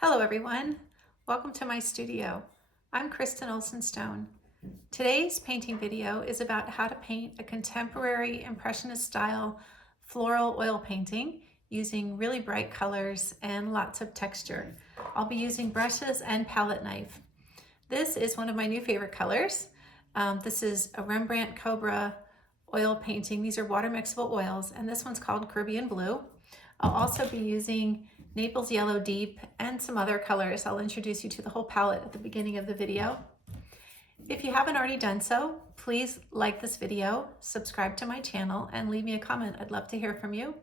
Hello everyone, welcome to my studio. I'm Kristen Olson Stone. Today's painting video is about how to paint a contemporary Impressionist style floral oil painting using really bright colors and lots of texture. I'll be using brushes and palette knife. This is one of my new favorite colors. This is a Rembrandt Cobra oil painting. These are water mixable oils, and this one's called Caribbean Blue. I'll also be using Naples Yellow Deep and some other colors. I'll introduce you to the whole palette at the beginning of the video. If you haven't already done so, please like this video, subscribe to my channel, and leave me a comment. I'd love to hear from you.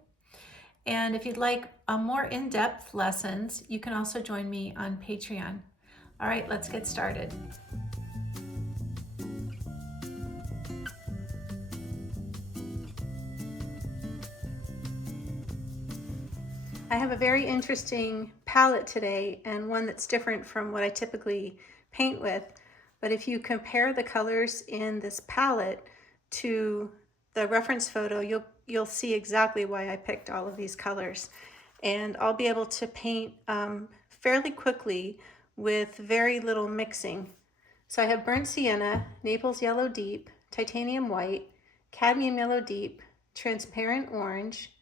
And if you'd like more in-depth lessons, you can also join me on Patreon. All right, let's get started. I have a very interesting palette today, and one that's different from what I typically paint with. But if you compare the colors in this palette to the reference photo, you'll see exactly why I picked all of these colors. And I'll be able to paint fairly quickly with very little mixing. So I have burnt sienna, Naples Yellow Deep, titanium white, cadmium yellow deep, transparent orange,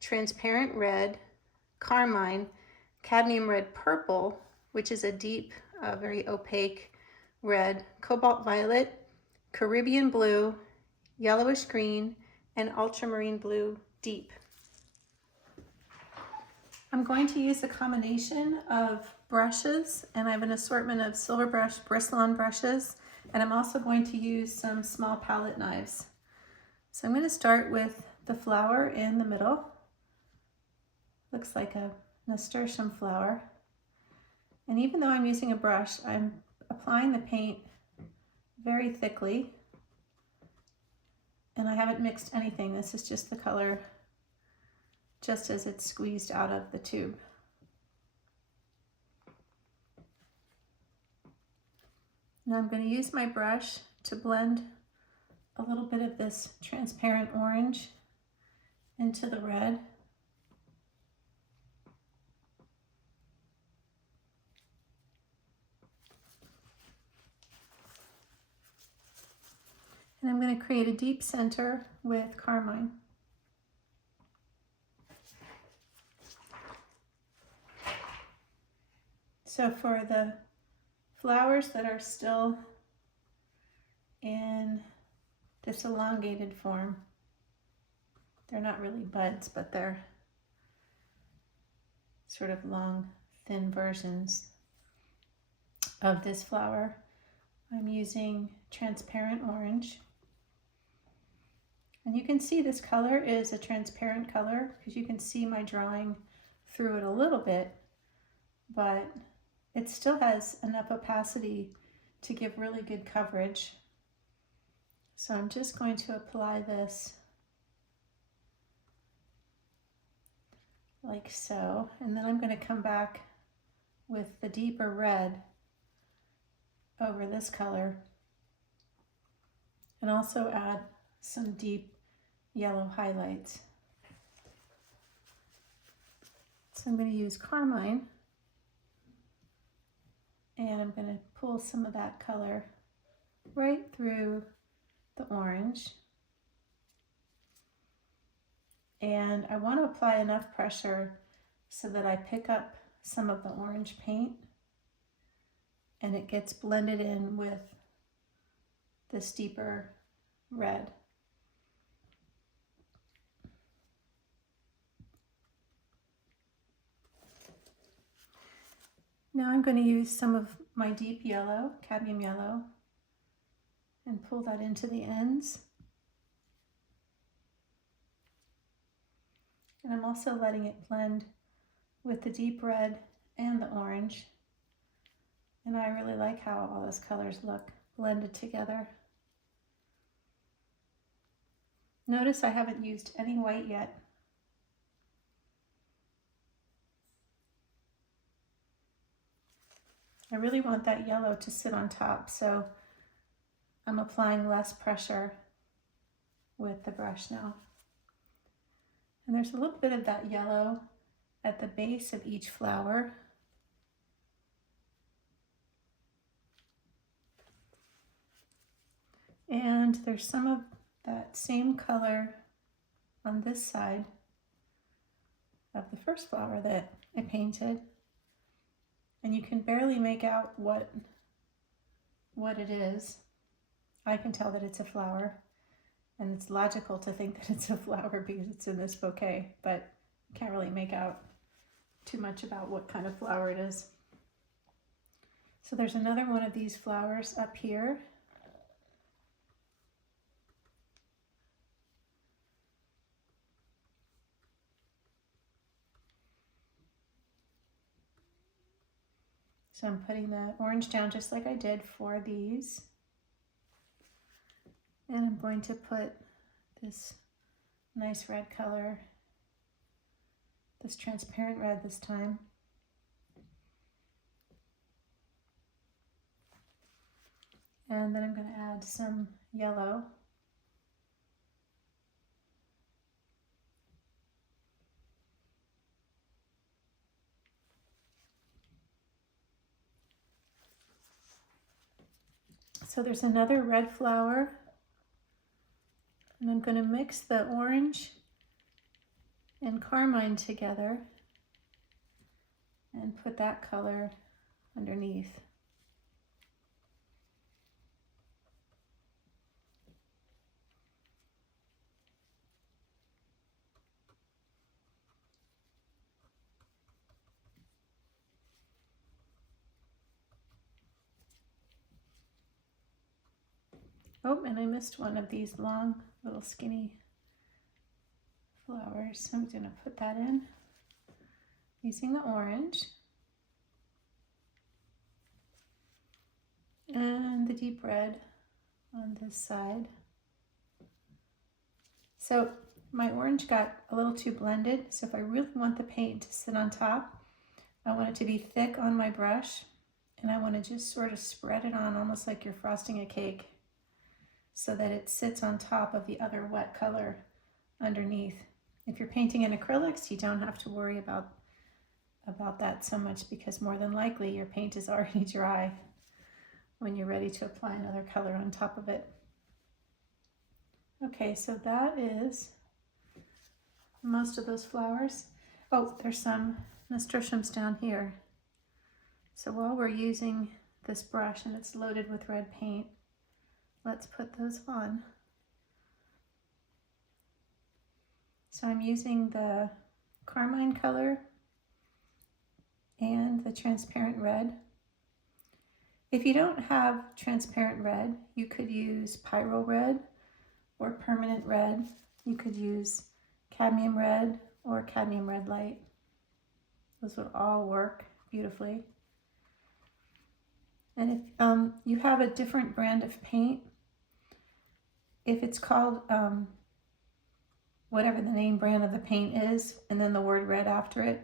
transparent red, carmine, cadmium red purple, which is a deep, very opaque red, cobalt violet, Caribbean blue, yellowish green, and ultramarine blue deep. I'm going to use a combination of brushes, and I have an assortment of silver brush bristle-on brushes, and I'm also going to use some small palette knives. So I'm going to start with the flower in the middle. Looks like a nasturtium flower. And even though I'm using a brush, I'm applying the paint very thickly. And I haven't mixed anything. This is just the color just as it's squeezed out of the tube. Now I'm going to use my brush to blend a little bit of this transparent orange into the red. And I'm going to create a deep center with carmine. So for the flowers that are still in this elongated form, they're not really buds, but they're sort of long, thin versions of this flower. I'm using transparent orange. And you can see this color is a transparent color because you can see my drawing through it a little bit, but it still has enough opacity to give really good coverage. So I'm just going to apply this like so, and then I'm going to come back with the deeper red over this color and also add some deep yellow highlights. So I'm going to use carmine, and I'm going to pull some of that color right through the orange. And I want to apply enough pressure so that I pick up some of the orange paint and it gets blended in with this deeper red. Now I'm going to use some of my deep yellow, cadmium yellow, and pull that into the ends. And I'm also letting it blend with the deep red and the orange. And I really like how all those colors look blended together. Notice I haven't used any white yet. I really want that yellow to sit on top, so I'm applying less pressure with the brush now. And there's a little bit of that yellow at the base of each flower. And there's some of that same color on this side of the first flower that I painted. And you can barely make out what it is. I can tell that it's a flower, and it's logical to think that it's a flower because it's in this bouquet, but can't really make out too much about what kind of flower it is. So there's another one of these flowers up here. So I'm putting the orange down just like I did for these. And I'm going to put this nice red color, this transparent red this time. And then I'm going to add some yellow. So there's another red flower, and I'm going to mix the orange and carmine together and put that color underneath. Oh, and I missed one of these long, little skinny flowers. I'm going to put that in using the orange and the deep red on this side. So my orange got a little too blended, so if I really want the paint to sit on top, I want it to be thick on my brush, and I want to just sort of spread it on almost like you're frosting a cake, so that it sits on top of the other wet color underneath. If you're painting in acrylics, you don't have to worry about that so much, because more than likely your paint is already dry when you're ready to apply another color on top of it. Okay, so that is most of those flowers. Oh, there's some nasturtiums down here. So while we're using this brush and it's loaded with red paint, let's put those on. So I'm using the carmine color and the transparent red. If you don't have transparent red, you could use pyro red or permanent red. You could use cadmium red or cadmium red light. Those would all work beautifully. And if you have a different brand of paint, if it's called whatever the name brand of the paint is, and then the word red after it,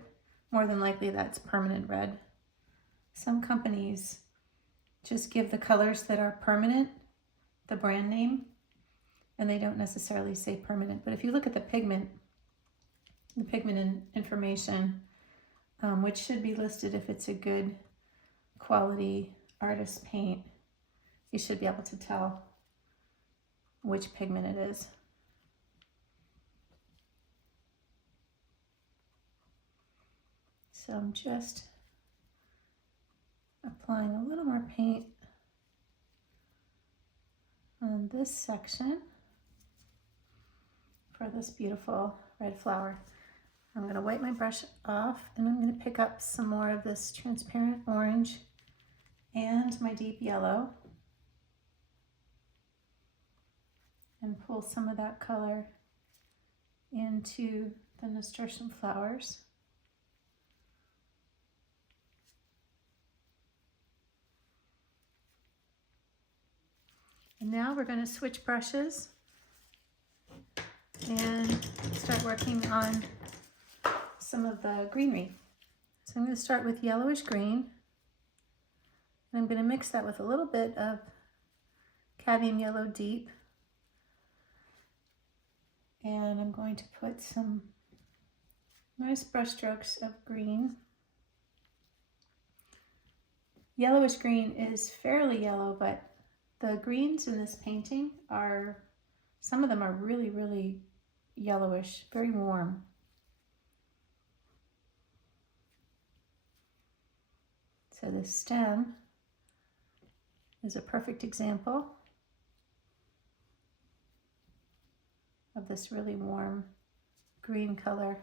more than likely that's permanent red. Some companies just give the colors that are permanent the brand name, and they don't necessarily say permanent. But if you look at the pigment information, which should be listed if it's a good quality artist paint, you should be able to tell which pigment it is. So I'm just applying a little more paint on this section for this beautiful red flower. I'm going to wipe my brush off, and I'm going to pick up some more of this transparent orange and my deep yellow and pull some of that color into the nasturtium flowers. And now we're going to switch brushes and start working on some of the greenery. So I'm going to start with yellowish green, and I'm going to mix that with a little bit of cadmium yellow deep, and I'm going to put some nice brush strokes of green. Yellowish green is fairly yellow, but The greens in this painting are, some of them are really, really yellowish, very warm. So the stem is a perfect example of this really warm green color.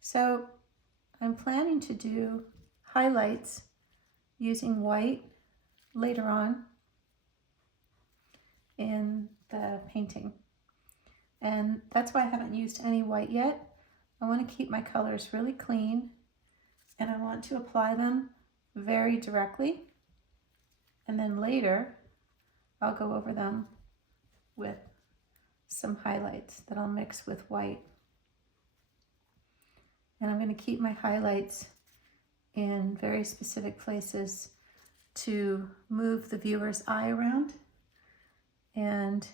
So I'm planning to do highlights using white later on in the painting. And that's why I haven't used any white yet. I want to keep my colors really clean, and I want to apply them very directly. And then later, I'll go over them with some highlights that I'll mix with white. And I'm going to keep my highlights in very specific places to move the viewer's eye around and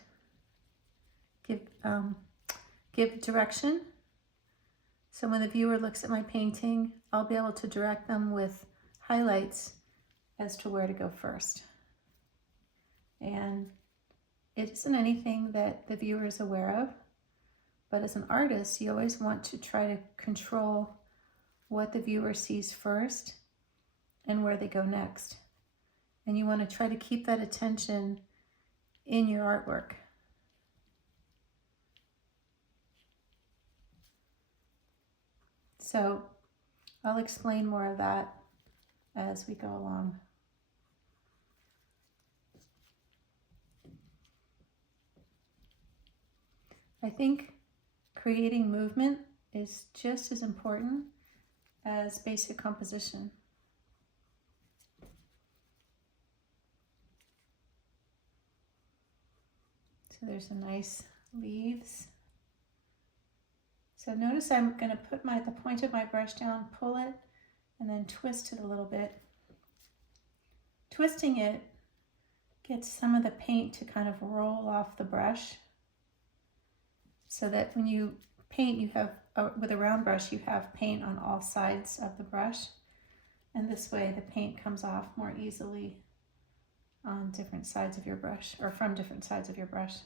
give direction. So when the viewer looks at my painting, I'll be able to direct them with highlights as to where to go first. And it isn't anything that the viewer is aware of, but as an artist, you always want to try to control what the viewer sees first and where they go next. And you want to try to keep that attention in your artwork. So I'll explain more of that as we go along. I think creating movement is just as important as basic composition. So there's a nice leaves. So notice I'm going to put the point of my brush down, pull it, and then twist it a little bit. Twisting it gets some of the paint to kind of roll off the brush, so that when you paint, you have, with a round brush, you have paint on all sides of the brush. And this way the paint comes off more easily on different sides of your brush, or from different sides of your brush.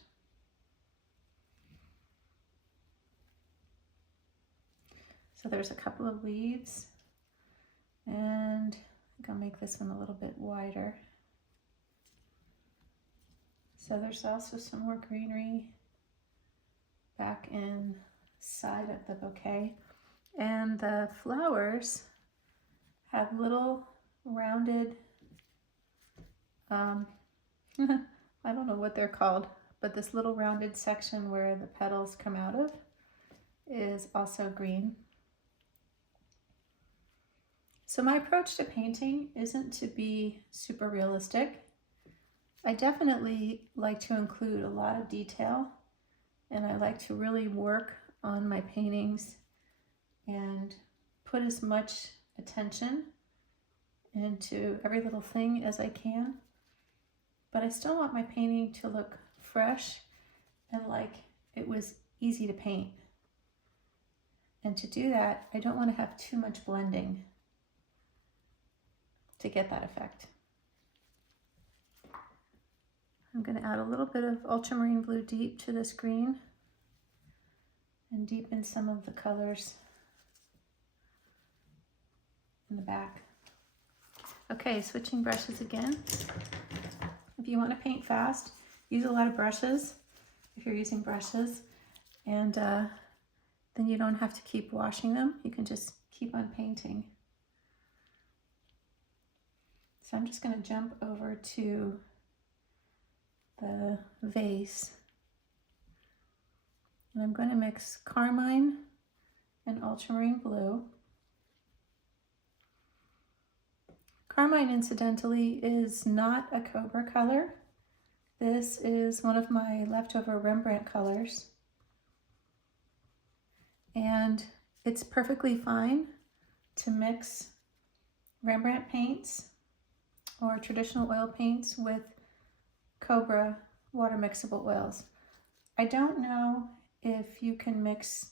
So there's a couple of leaves, and I think I'll make this one a little bit wider. So there's also some more greenery back inside of the bouquet. And the flowers have little rounded, I don't know what they're called, but this little rounded section where the petals come out of is also green. So my approach to painting isn't to be super realistic. I definitely like to include a lot of detail, and I like to really work on my paintings and put as much attention into every little thing as I can. But I still want my painting to look fresh and like it was easy to paint. And to do that, I don't want to have too much blending to get that effect. I'm going to add a little bit of ultramarine blue deep to this green and deepen some of the colors in the back. Okay, switching brushes again. If you want to paint fast, use a lot of brushes if you're using brushes, and then you don't have to keep washing them. You can just keep on painting. So I'm just going to jump over to the vase, and I'm going to mix carmine and ultramarine blue. Carmine, incidentally, is not a Cobra color. This is one of my leftover Rembrandt colors, and it's perfectly fine to mix Rembrandt paints or traditional oil paints with Cobra water mixable oils. I don't know if you can mix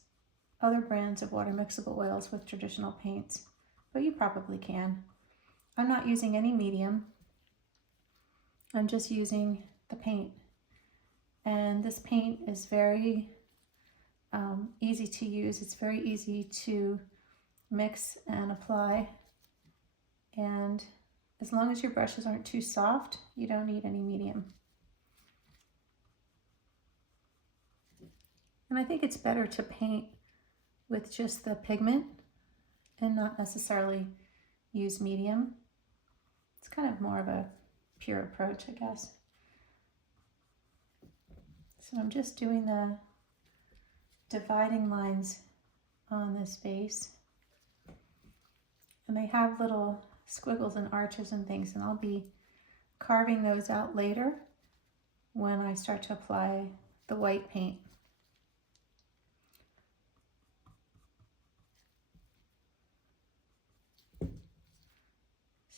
other brands of water mixable oils with traditional paints, but you probably can. I'm not using any medium. I'm just using the paint. And this paint is very easy to use. It's very easy to mix and apply. And as long as your brushes aren't too soft, you don't need any medium. And I think it's better to paint with just the pigment and not necessarily use medium. It's kind of more of a pure approach, I guess. So I'm just doing the dividing lines on this vase. And they have little squiggles and arches and things, and I'll be carving those out later when I start to apply the white paint.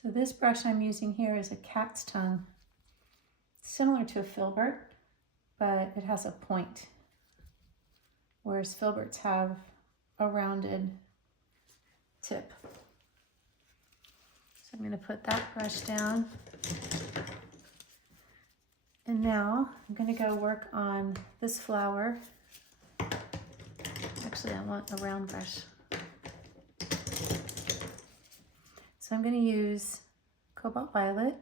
So this brush I'm using here is a cat's tongue, similar to a filbert, but it has a point, whereas filberts have a rounded tip. So I'm going to put that brush down. And now I'm going to go work on this flower. Actually, I want a round brush. So I'm going to use Cobalt Violet.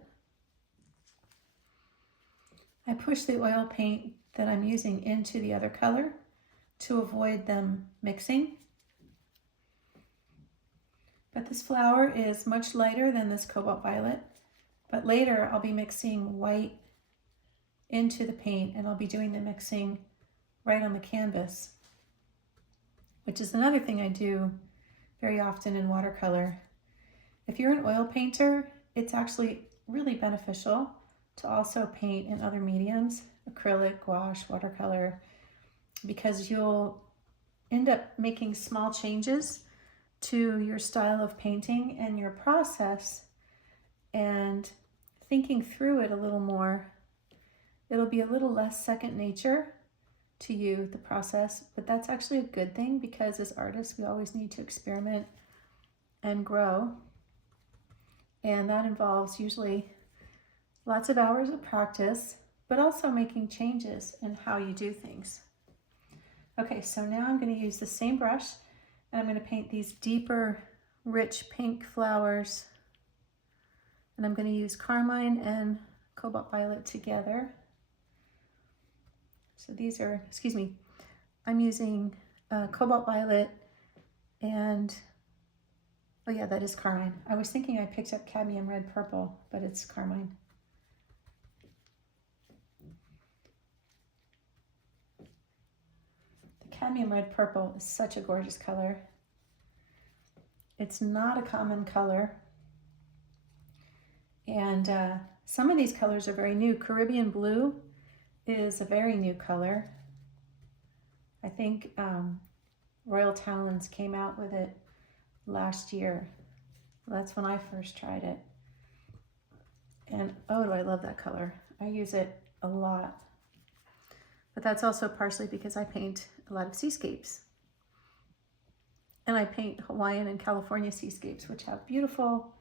I push the oil paint that I'm using into the other color to avoid them mixing. But this flower is much lighter than this Cobalt Violet. But later I'll be mixing white into the paint, and I'll be doing the mixing right on the canvas, which is another thing I do very often in watercolor. If you're an oil painter, it's actually really beneficial to also paint in other mediums, acrylic, gouache, watercolor, because you'll end up making small changes to your style of painting and your process, and thinking through it a little more. It'll be a little less second nature to you, the process, but that's actually a good thing, because as artists, we always need to experiment and grow. And that involves usually lots of hours of practice, but also making changes in how you do things. Okay, so now I'm going to use the same brush, and I'm going to paint these deeper, rich pink flowers. And I'm going to use carmine and cobalt violet together. So these are, I'm using cobalt violet and, oh yeah, that is carmine. I was thinking I picked up cadmium red purple, but it's carmine. The cadmium red purple is such a gorgeous color. It's not a common color. And some of these colors are very new. Caribbean blue is a very new color. I think Royal Talons came out with it last year. That's when I first tried it. And oh, do I love that color. I use it a lot. But that's also partially because I paint a lot of seascapes. And I paint Hawaiian and California seascapes, which have beautiful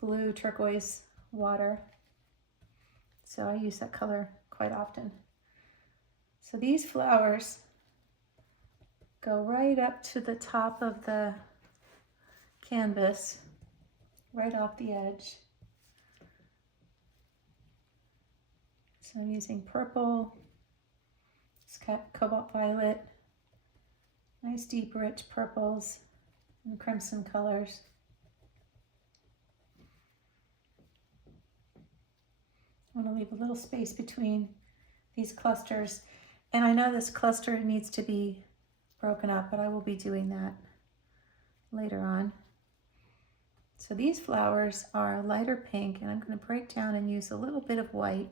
blue turquoise water. So I use that color quite often. So these flowers go right up to the top of the canvas, right off the edge. So I'm using purple, cobalt violet, nice deep rich purples and crimson colors. I want to leave a little space between these clusters. And I know this cluster needs to be broken up, but I will be doing that later on. So these flowers are a lighter pink, and I'm going to break down and use a little bit of white.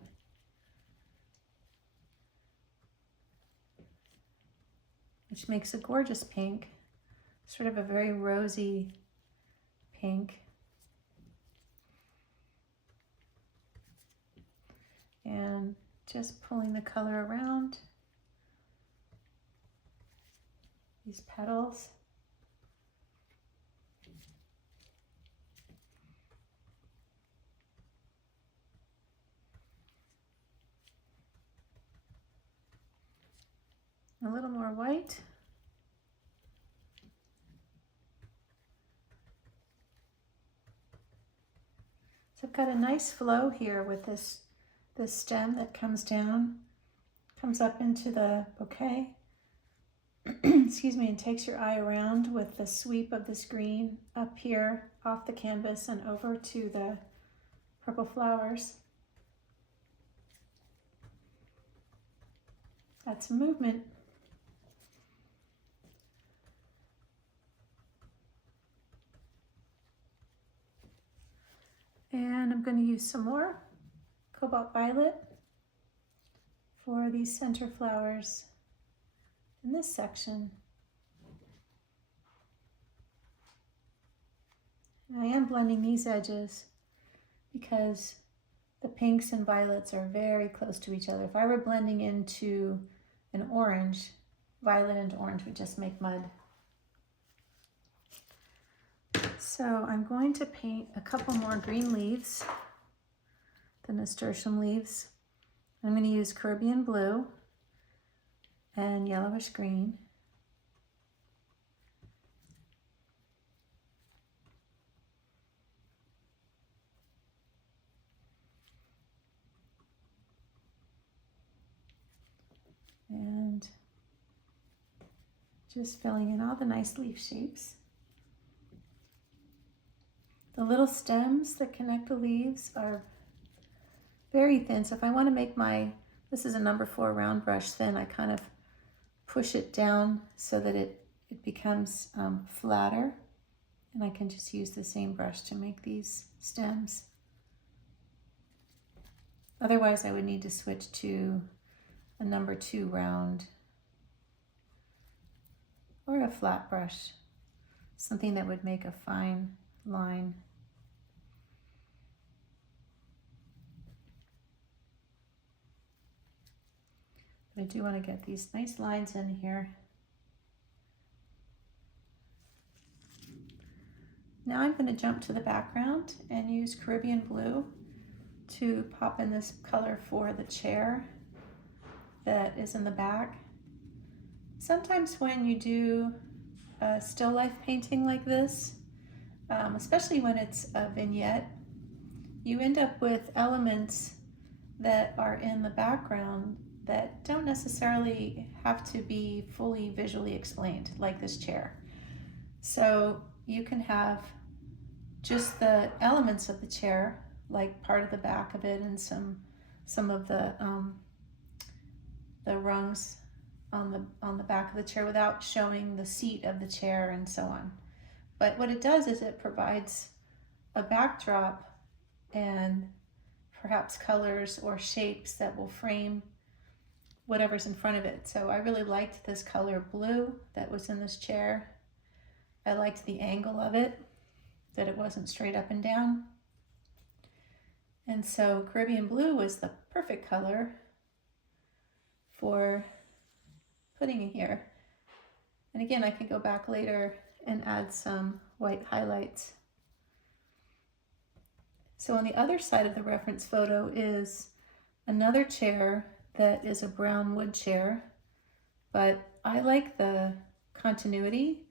Which makes a gorgeous pink, sort of a very rosy pink. And just pulling the color around these petals. A little more white. So I've got a nice flow here with this stem that comes down, comes up into the bouquet, excuse me, and takes your eye around with the sweep of this green up here off the canvas and over to the purple flowers. That's movement. And I'm going to use some more Cobalt Violet for these center flowers in this section. And I am blending these edges because the pinks and violets are very close to each other. If I were blending into an orange, violet into orange would just make mud. So I'm going to paint a couple more green leaves, the nasturtium leaves. I'm going to use Caribbean blue and yellowish green. And just filling in all the nice leaf shapes. The little stems that connect the leaves are very thin. So if I want to make this is a number 4 round brush thin, I kind of push it down so that it becomes flatter. And I can just use the same brush to make these stems. Otherwise, I would need to switch to a number 2 round or a flat brush, something that would make a fine line. But I do want to get these nice lines in here. Now I'm going to jump to the background and use Caribbean blue to pop in this color for the chair that is in the back. Sometimes when you do a still life painting like this, especially when it's a vignette, you end up with elements that are in the background that don't necessarily have to be fully visually explained, like this chair. So you can have just the elements of the chair, like part of the back of it and some of the rungs on the back of the chair without showing the seat of the chair and so on. But what it does is it provides a backdrop and perhaps colors or shapes that will frame whatever's in front of it. So I really liked this color blue that was in this chair. I liked the angle of it, that it wasn't straight up and down. And so Caribbean blue was the perfect color for putting in here. And again, I can go back later and add some white highlights. So on the other side of the reference photo is another chair that is a brown wood chair, but I like the continuity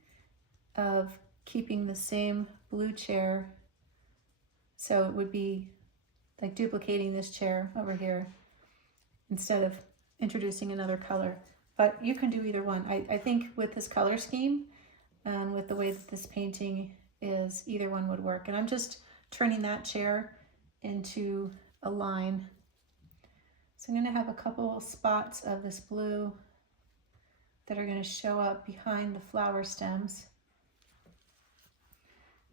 of keeping the same blue chair. So it would be like duplicating this chair over here instead of introducing another color. But you can do either one. I think with this color scheme and with the way that this painting is, either one would work. And I'm just turning that chair into a line. So I'm going to have a couple spots of this blue that are going to show up behind the flower stems.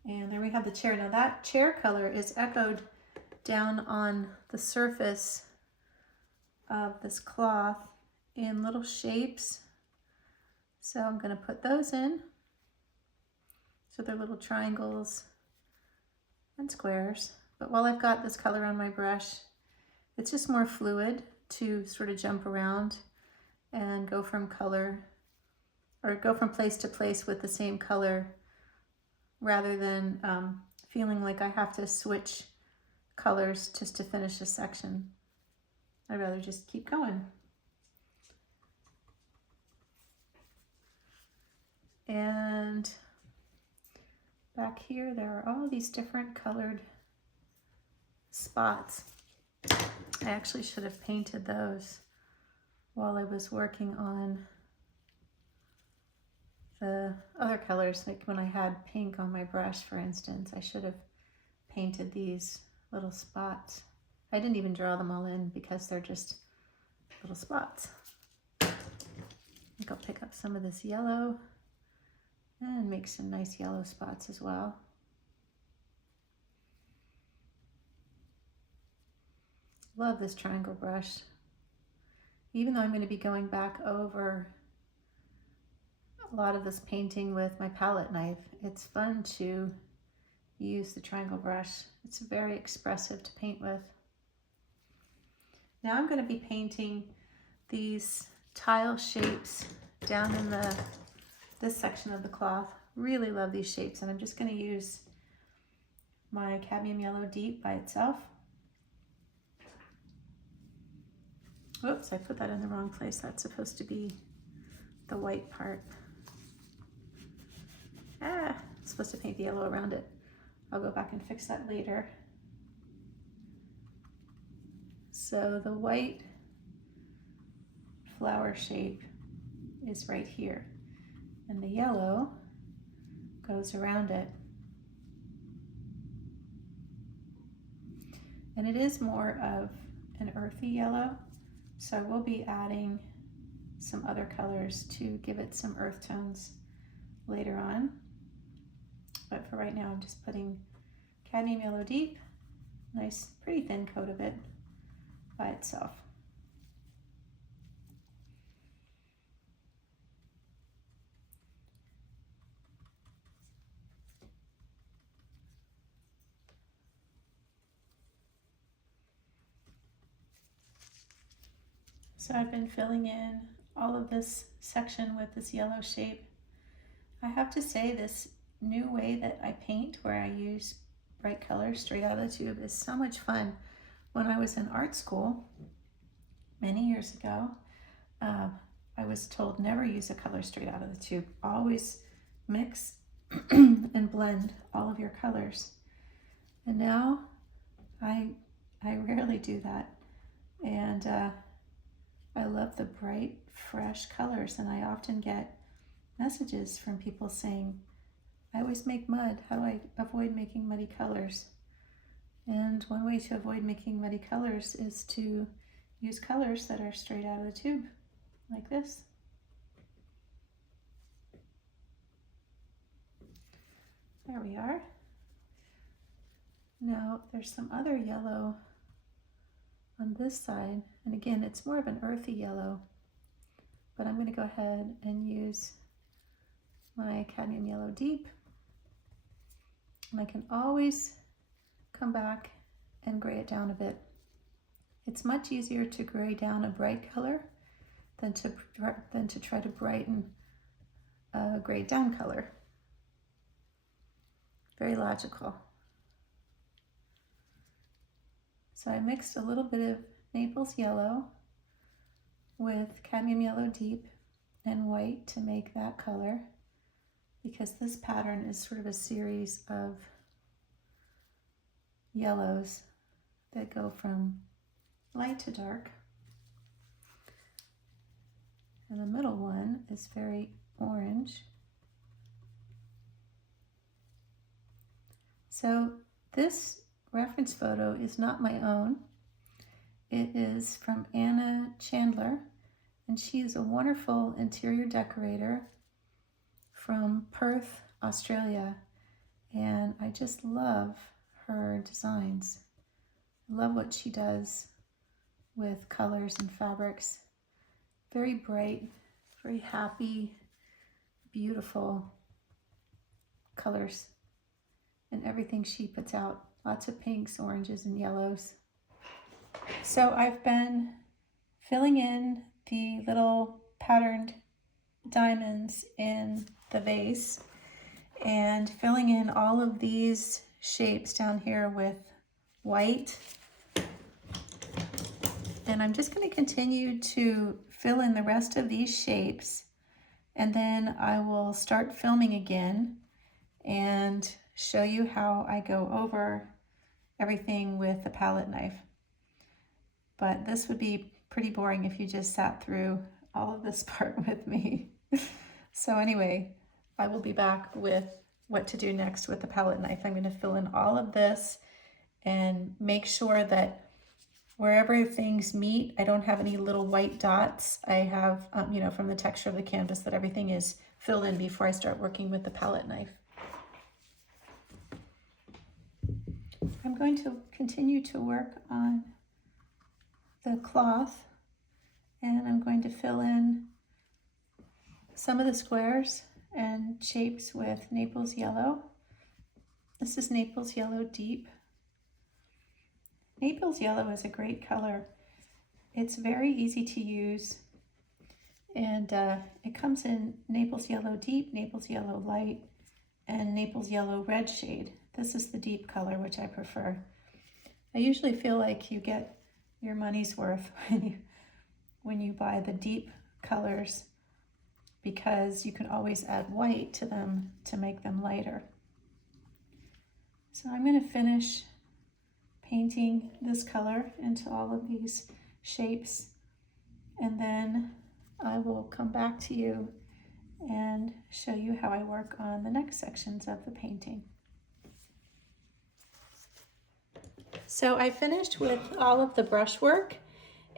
And there we have the chair. Now that chair color is echoed down on the surface of this cloth in little shapes. So I'm going to put those in. So they're little triangles and squares. But while I've got this color on my brush, it's just more fluid to sort of jump around and go from color, or go from place to place with the same color, rather than feeling like I have to switch colors just to finish a section. I'd rather just keep going. back here, there are all these different colored spots. I actually should have painted those while I was working on the other colors. Like when I had pink on my brush, for instance, I should have painted these little spots. I didn't even draw them all in because they're just little spots. I think I'll pick up some of this yellow and make some nice yellow spots as well. Love this triangle brush. Even though I'm going to be going back over a lot of this painting with my palette knife, it's fun to use the triangle brush. It's very expressive to paint with. Now I'm going to be painting these tile shapes down in this section of the cloth. Really love these shapes, and I'm just going to use my cadmium yellow deep by itself. Whoops, I put that in the wrong place. That's supposed to be the white part. I'm supposed to paint the yellow around it. I'll go back and fix that later. So the white flower shape is right here, and the yellow goes around it. And it is more of an earthy yellow, so I will be adding some other colors to give it some earth tones later on. But for right now, I'm just putting cadmium yellow deep, nice, pretty thin coat of it by itself. So I've been filling in all of this section with this yellow shape. I have to say, this new way that I paint, where I use bright colors straight out of the tube, is so much fun. When I was in art school many years ago, I was told never use a color straight out of the tube. Always mix and blend all of your colors. And now I rarely do that. And I love the bright, fresh colors, and I often get messages from people saying, I always make mud. How do I avoid making muddy colors? And one way to avoid making muddy colors is to use colors that are straight out of the tube, like this. There we are. Now there's some other yellow on this side, and again, it's more of an earthy yellow, but I'm going to go ahead and use my cadmium yellow deep, and I can always come back and gray it down a bit. It's much easier to gray down a bright color than to try to brighten a grayed down color. Very logical. So I mixed a little bit of Naples yellow with cadmium yellow deep and white to make that color, because this pattern is sort of a series of yellows that go from light to dark. And the middle one is very orange. So this reference photo is not my own. It is from Anna Chandler, and she is a wonderful interior decorator from Perth, Australia, and I just love her designs. I love what she does with colors and fabrics. Very bright, very happy, beautiful colors in everything she puts out. Lots of pinks, oranges, and yellows. So I've been filling in the little patterned diamonds in the vase and filling in all of these shapes down here with white. And I'm just going to continue to fill in the rest of these shapes, and then I will start filming again and show you how I go over everything with the palette knife. But this would be pretty boring if you just sat through all of this part with me. So anyway, I will be back with what to do next with the palette knife. I'm going to fill in all of this and make sure that wherever things meet, I don't have any little white dots. I have, from the texture of the canvas, that everything is filled in before I start working with the palette knife. I'm going to continue to work on the cloth, and I'm going to fill in some of the squares and shapes with Naples yellow. This is Naples yellow deep. Naples yellow is a great color. It's very easy to use, and it comes in Naples yellow deep, Naples yellow light, and Naples yellow red shade. This is the deep color, which I prefer. I usually feel like you get your money's worth when you buy the deep colors, because you can always add white to them to make them lighter. So I'm going to finish painting this color into all of these shapes, and then I will come back to you and show you how I work on the next sections of the painting. So I finished with all of the brushwork,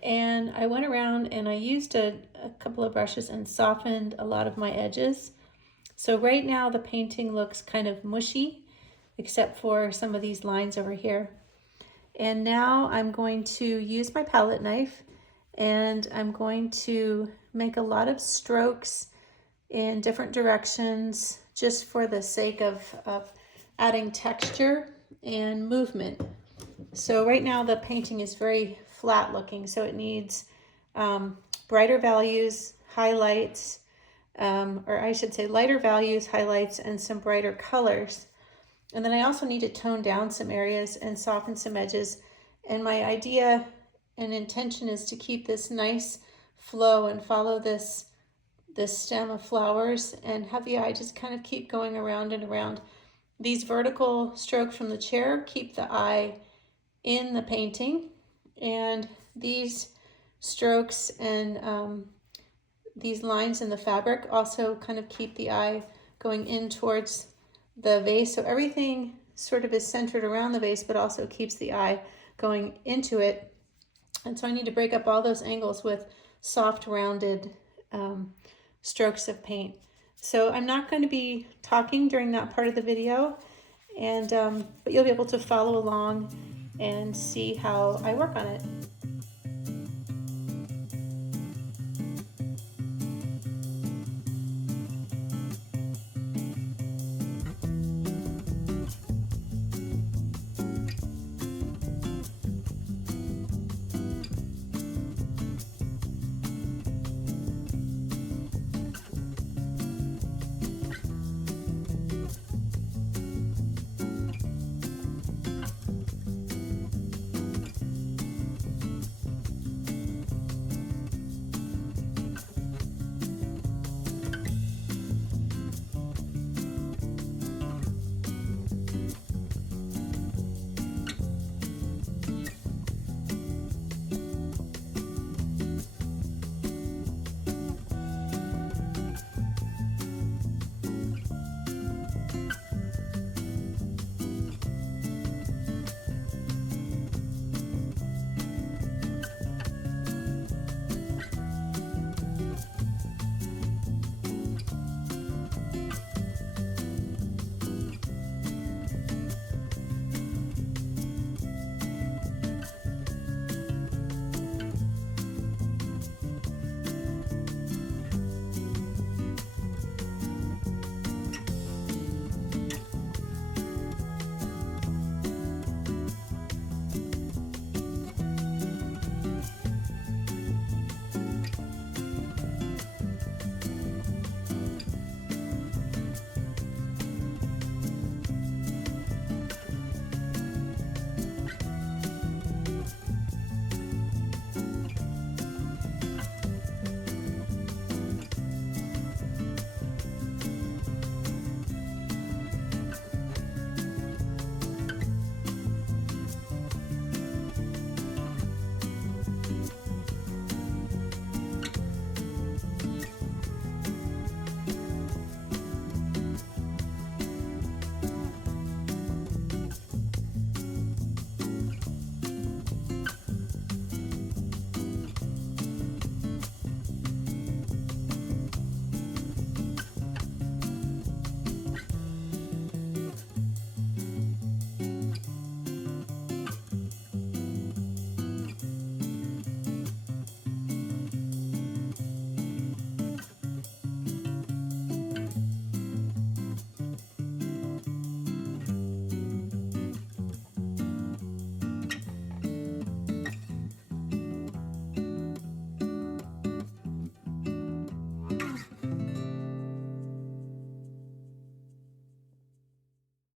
and I went around and I used a couple of brushes and softened a lot of my edges. So right now the painting looks kind of mushy, except for some of these lines over here. And now I'm going to use my palette knife, and I'm going to make a lot of strokes in different directions just for the sake of adding texture and movement. So right now the painting is very flat looking, so it needs brighter values, highlights, or I should say lighter values, highlights, and some brighter colors. And then I also need to tone down some areas and soften some edges. And my idea and intention is to keep this nice flow and follow this stem of flowers and have the eye just kind of keep going around and around. These vertical strokes from the chair keep the eye in the painting, and these strokes and these lines in the fabric also kind of keep the eye going in towards the vase. So everything sort of is centered around the vase, but also keeps the eye going into it. And so I need to break up all those angles with soft, rounded strokes of paint. So I'm not going to be talking during that part of the video, and but you'll be able to follow along and see how I work on it.